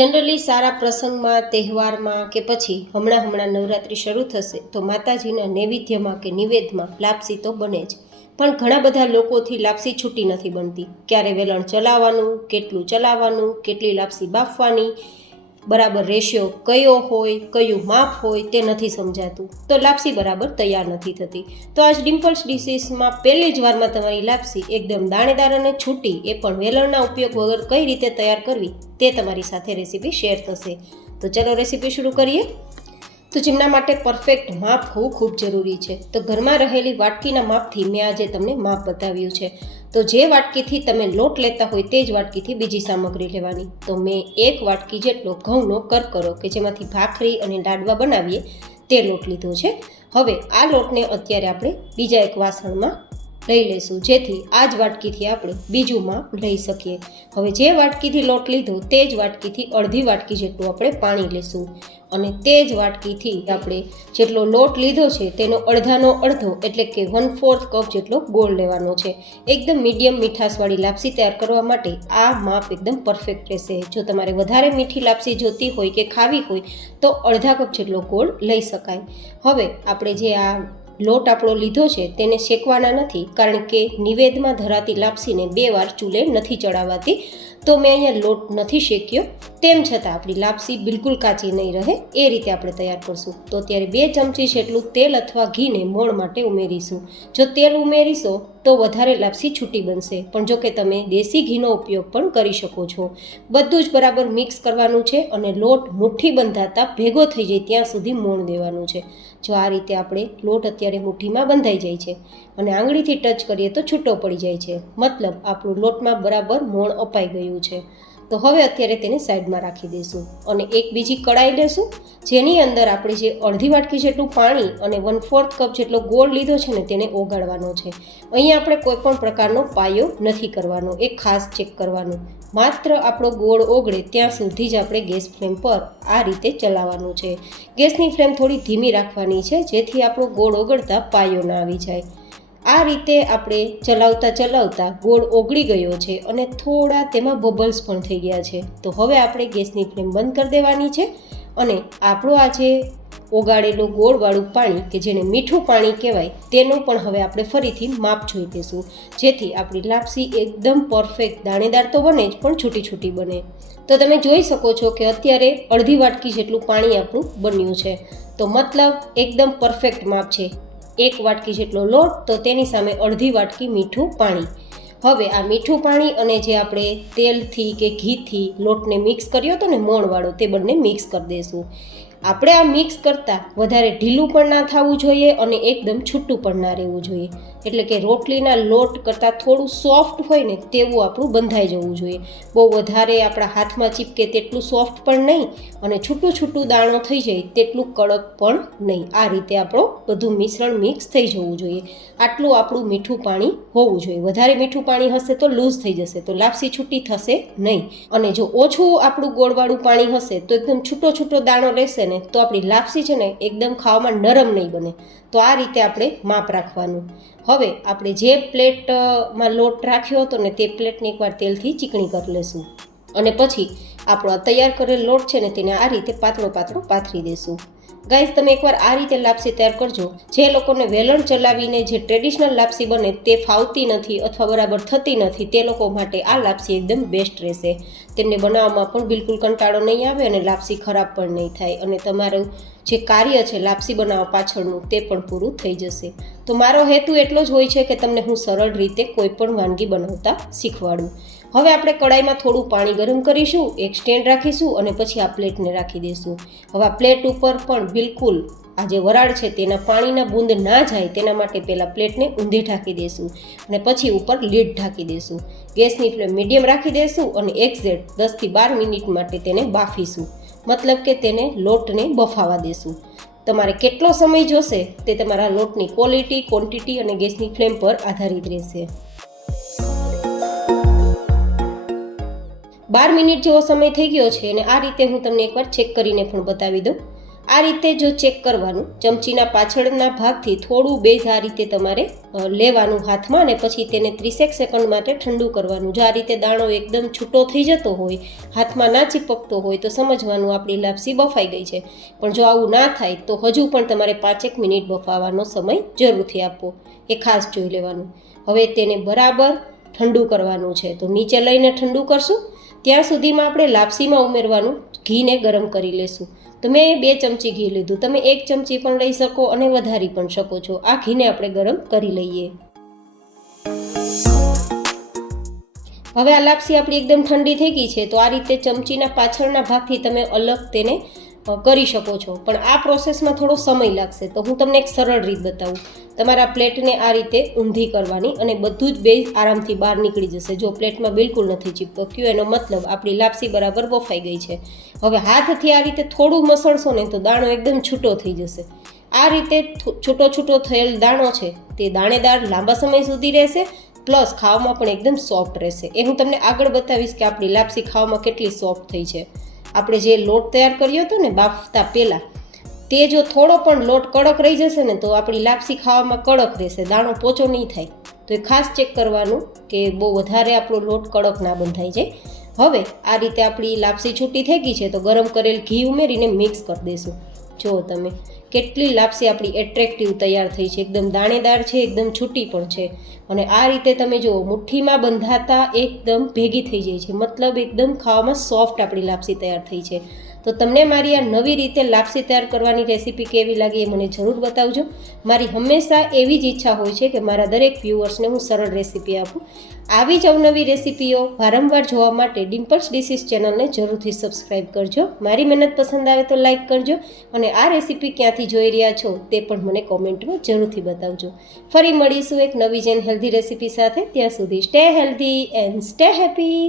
Generally સારા પ્રસંગમાં, તહેવારમાં કે પછી હમણાં નવરાત્રિ શરૂ થશે તો માતાજીના નૈવેદ્યમાં કે નિવેદમાં લાપસી તો બને જ. પણ ઘણા બધા લોકોથી લાપસી છૂટી નથી બનતી. ક્યારે વેલણ ચલાવવાનું, કેટલું ચલાવવાનું, કેટલી લાપસી બાફવાની, બરાબર રેશિયો કયો હોય, કયું માપ હોય તે નથી સમજાતું, તો લાપસી બરાબર તૈયાર નથી થતી. તો આજ ડિમ્પલ્સ ડિશીસમાં પહેલી જ વારમાં તમારી લાપસી એકદમ દાણેદાર અને છૂટી, એ પણ વેલણના ઉપયોગ વગર કઈ રીતે તૈયાર કરવી તે તમારી સાથે રેસીપી શેર થશે. તો ચલો રેસીપી શરૂ કરીએ. તો જેમના માટે પરફેક્ટ માપ હોવું ખૂબ જરૂરી છે. તો ઘરમાં રહેલી વાટકીના માપથી મેં આજે તમને માપ બતાવ્યું છે. તો જે વાટકીથી તમે લોટ લેતા હોય તે જ વાટકીથી બીજી સામગ્રી લેવાની. તો મેં 1 વાટકી જેટલો ઘઉંનો કરકરો કે જેમાંથી ભાખરી અને લાડવા બનાવીએ તે લોટ લીધો છે. હવે આ લોટને અત્યારે આપણે બીજા એક વાસણમાં લઈ લઈશું, જેથી આ જ વાટકીથી આપણે બીજું માપ લઈ શકીએ. હવે જે વાટકીથી લોટ લીધો તે જ વાટકીથી અડધી વાટકી જેટલું આપણે પાણી લેશું અને તે જ વાટકીથી આપણે જેટલો લોટ લીધો છે તેનો અડધાનો અડધો એટલે કે 1/4 કપ જેટલો ગોળ લેવાનો છે. એકદમ મીડિયમ મીઠાશવાળી લાપસી તૈયાર કરવા માટે આ માપ એકદમ પરફેક્ટ રહેશે. જો તમારે વધારે મીઠી લાપસી જોતી હોય કે ખાવી હોય તો અડધા કપ જેટલો ગોળ લઈ શકાય. હવે આપણે જે આ લોટ આપણો લીધો છે તેને શેકવાના નથી, કારણ કે નિવેદમાં ધરાતી લાપસીને 2 વાર ચૂલે નથી ચડાવવાતી. તો મેં અહીંયા લોટ નથી શેક્યો, તેમ છતાં આપણી લાપસી બિલકુલ કાચી નહીં રહે એ રીતે આપણે તૈયાર કરશું. તો અત્યારે 2 ચમચી જેટલું તેલ અથવા ઘીને મોણ માટે ઉમેરીશું. જો તેલ ઉમેરીશો તો વધારે લાપસી છૂટી બનશે, પણ જો કે તમે દેશી ઘીનો ઉપયોગ પણ કરી શકો છો. બધું જ બરાબર મિક્સ કરવાનું છે અને લોટ મુઠ્ઠી બંધાતા ભેગો થઈ જાય ત્યાં સુધી મોણ દેવાનું છે. જો આ રીતે આપણે લોટ અત્યારે મુઠ્ઠીમાં બંધાઈ જાય છે અને આંગળીથી ટચ કરીએ તો છૂટો પડી જાય છે, મતલબ આપણું લોટમાં બરાબર મોણ અપાઈ ગયું છે. તો હવે અત્યારે તેને સાઈડમાં રાખી દઈશું અને એક બીજી કડાઈ લેશું, જેની અંદર આપણે જે અડધી વાટકી જેટલું પાણી અને 1/4 કપ જેટલો ગોળ લીધો છે ને તેને ઓગાળવાનો છે. અહીંયા આપણે કોઈ પણ પ્રકારનો પાયો નથી કરવાનો, એ ખાસ ચેક કરવાનું. માત્ર આપણો ગોળ ઓગળે ત્યાં સુધી જ આપણે ગેસ ફ્લેમ પર આ રીતે ચલાવવાનું છે. ગેસની ફ્લેમ થોડી ધીમી રાખવાની છે, જેથી આપણો ગોળ ઓગળતા પાયો ના આવી જાય. આ રીતે આપણે ચલાવતા ગોળ ઓગળી ગયો છે અને થોડા તેમાં બબલ્સ પણ થઈ ગયા છે. તો હવે આપણે ગેસની ફ્લેમ બંધ કરી દેવાની છે અને આપણો આ જે ઓગાળેલું ગોળવાળું પાણી કે જેને મીઠું પાણી કહેવાય તેનું પણ હવે આપણે ફરીથી માપ જોઈ દઈશું, જેથી આપણી લાપસી એકદમ પરફેક્ટ દાણેદાર તો બને જ પણ છૂટી બને. તો તમે જોઈ શકો છો કે અત્યારે અડધી વાટકી જેટલું પાણી આપણું બન્યું છે. તો મતલબ એકદમ પરફેક્ટ માપ છે. 1 વાટકી જેટલો લોટ તો તેની સામે અડધી વાટકી મીઠું પાણી. હવે આ મીઠું પાણી અને જે આપણે તેલથી કે ઘીથી લોટને મિક્સ કર્યો હતો ને મોણવાળો, તે બંને મિક્સ કરી દઈશું. આપણે આ મિક્સ કરતાં વધારે ઢીલું પણ ના થવું જોઈએ અને એકદમ છૂટું પણ ના રહેવું જોઈએ. એટલે કે રોટલીના લોટ કરતાં થોડું સોફ્ટ હોય ને તેવું આપણું બંધાઈ જવું જોઈએ. બહુ વધારે આપણા હાથમાં ચીપકે તેટલું સોફ્ટ પણ નહીં અને છૂટું દાણો થઈ જાય તેટલું કડક પણ નહીં. આ રીતે આપણું બધું મિશ્રણ મિક્સ થઈ જવું જોઈએ. આટલું આપણું મીઠું પાણી હોવું જોઈએ. વધારે મીઠું પાણી હશે તો લૂઝ થઈ જશે, તો લાપસી છૂટી થશે નહીં. અને જો ઓછું આપણું ગોળવાળું પાણી હશે તો એકદમ છૂટો દાણો રહેશે ને તો આપણી લાપસી છે ને એકદમ ખાવામાં નરમ નહીં બને. તો આ રીતે આપણે માપ રાખવાનું. હવે આપણે જે પ્લેટમાં લોટ રાખ્યો હતો ને તે પ્લેટને એકવાર તેલથી ચીકણી કરી લેશું અને પછી આપણો તૈયાર કરેલો લોટ છે ને તેને આ રીતે પાતળો પાથરી દઈશું. ગાઈઝ, તમે એકવાર આ રીતે લાપસી તૈયાર કરજો. જે લોકોને વેલણ ચલાવીને જે ટ્રેડિશનલ લાપસી બને તે ફાવતી નથી અથવા બરાબર થતી નથી, તે લોકો માટે આ લાપસી એકદમ બેસ્ટ રહેશે. તેમને બનાવવામાં પણ બિલકુલ કંટાળો નહીં આવે અને લાપસી ખરાબ પણ નહીં થાય અને તમારું જે કાર્ય છે લાપસી બનાવવા પાછળનું તે પણ પૂરું થઈ જશે. તો મારો હેતુ એટલો જ હોય છે કે તમને હું સરળ રીતે કોઈ પણ વાનગી બનાવતા શીખવાડું. હવે આપણે કડાઈમાં થોડું પાણી ગરમ કરીશું, એક સ્ટેન્ડ રાખીશું અને પછી આ પ્લેટને રાખી દઈશું. હવે આ પ્લેટ ઉપર પણ બિલકુલ આ જે વરાળ છે તેના પાણીના બૂંદ ના જાય તેના માટે પહેલાં પ્લેટને ઊંધી ઢાંકી દઈશું અને પછી ઉપર લીડ ઢાંકી દઈશું. ગેસની ફ્લેમ મીડિયમ રાખી દઈશું અને એક્ઝેક્ટ 10 થી 12 મિનિટ માટે તેને બાફીશું, મતલબ કે તેને લોટને બફાવા દેશું. તમારે કેટલો સમય જોશે તે તમારા લોટની ક્વોલિટી, ક્વોન્ટિટી અને ગેસની ફ્લેમ પર આધારિત રહેશે. 12 મિનિટ જેવો સમય થઈ ગયો છે અને આ રીતે હું તમને એકવાર ચેક કરીને પણ બતાવી દઉં. આ રીતે જો ચેક કરવાનું, ચમચીના પાછળના ભાગથી થોડું બેઝ આ રીતે તમારે લેવાનું હાથમાં અને પછી તેને 30 સેકન્ડ માટે ઠંડુ કરવાનું. જો આ રીતે દાણો એકદમ છૂટો થઈ જતો હોય, હાથમાં ના ચીપકતો હોય તો સમજવાનું આપણી લાપસી બફાઈ ગઈ છે. પણ જો આવું ના થાય તો હજુ પણ તમારે 5-1 મિનિટ બફાવવાનો સમય જરૂરથી આપવો, એ ખાસ જોઈ લેવાનું. હવે તેને બરાબર ઠંડુ કરવાનું છે, તો નીચે લઈને ઠંડુ કરશું. ત્યાં સુધીમાં આપણે લાપસીમાં ઉમેરવાનું ઘીને ગરમ કરી લેશું. તો મેં 2 ચમચી ઘી લીધું, તમે 1 ચમચી પણ લઈ શકો અને વધારી પણ શકો છો. આ ઘીને આપણે ગરમ કરી લઈએ. હવે આ લાપસી આપણી એકદમ ઠંડી થઈ ગઈ છે, તો આ રીતે ચમચીના પાછળના ભાગથી તમે અલગ તેને કરી શકો છો. પણ આ પ્રોસેસમાં થોડો સમય લાગશે, તો હું તમને એક સરળ રીત બતાવું. તમારા પ્લેટને આ રીતે ઊંધી કરવાની અને બધું જ બેઝ આરામથી બહાર નીકળી જશે. જો પ્લેટમાં બિલકુલ નથી ચીપક્યું, એનો મતલબ આપણી લાપસી બરાબર બફાઈ ગઈ છે. હવે હાથથી આ રીતે થોડું મસળશો ને તો દાણો એકદમ છૂટો થઈ જશે. આ રીતે છૂટો થયેલ દાણો છે તે દાણેદાર લાંબા સમય સુધી રહેશે, પ્લસ ખાવામાં પણ એકદમ સોફ્ટ રહેશે. એ હું તમને આગળ બતાવીશ કે આપણી લાપસી ખાવામાં કેટલી સોફ્ટ થઈ છે. આપણે જે લોટ તૈયાર કર્યો હતો ને બાફતા પહેલાં, તે જો થોડો પણ લોટ કડક રહી જશે ને તો આપણી લાપસી ખાવામાં કડક રહેશે, દાણો પોચો નહીં થાય. તો એ ખાસ ચેક કરવાનું કે બહુ વધારે આપણો લોટ કડક ના બંધાઈ જાય. હવે આ રીતે આપણી લાપસી છૂટી થઈ ગઈ છે, તો ગરમ કરેલ ઘી ઉમેરીને મિક્સ કરી દઈશું. જો તમે કેટલી લાપસી આપણી એટ્રેક્ટિવ તૈયાર થઈ છે, એકદમ દાણેદાર છે, એકદમ છૂટી પણ છે. અને આ રીતે તમે જુઓ, મુઠ્ઠીમાં બંધાતા એકદમ ભેગી થઈ જાય છે, મતલબ એકદમ ખાવામાં સોફ્ટ આપણી લાપસી તૈયાર થઈ છે. તો તમને મારી આ નવી રીતે લાપસી તૈયાર કરવાની રેસીપી કેવી લાગી એ મને જરૂર બતાવજો. મારી હંમેશા એવી જ ઈચ્છા હોય છે કે મારા દરેક વ્યૂઅર્સને હું સરળ રેસીપી આપું. આવી જ અવનવી રેસીપીઓ વારંવાર જોવા માટે ડિમ્પલ્સ ડિશિસ ચેનલને જરૂરથી સબસ્ક્રાઈબ કરજો. મારી મહેનત પસંદ આવે તો લાઇક કરજો અને આ રેસીપી ક્યાંથી જોઈ રહ્યા છો તે પણ મને કોમેન્ટમાં જરૂરથી બતાવજો. ફરી મળીશું એક નવી જેન હેલ્ધી રેસીપી સાથે. ત્યાં સુધી stay healthy and stay happy.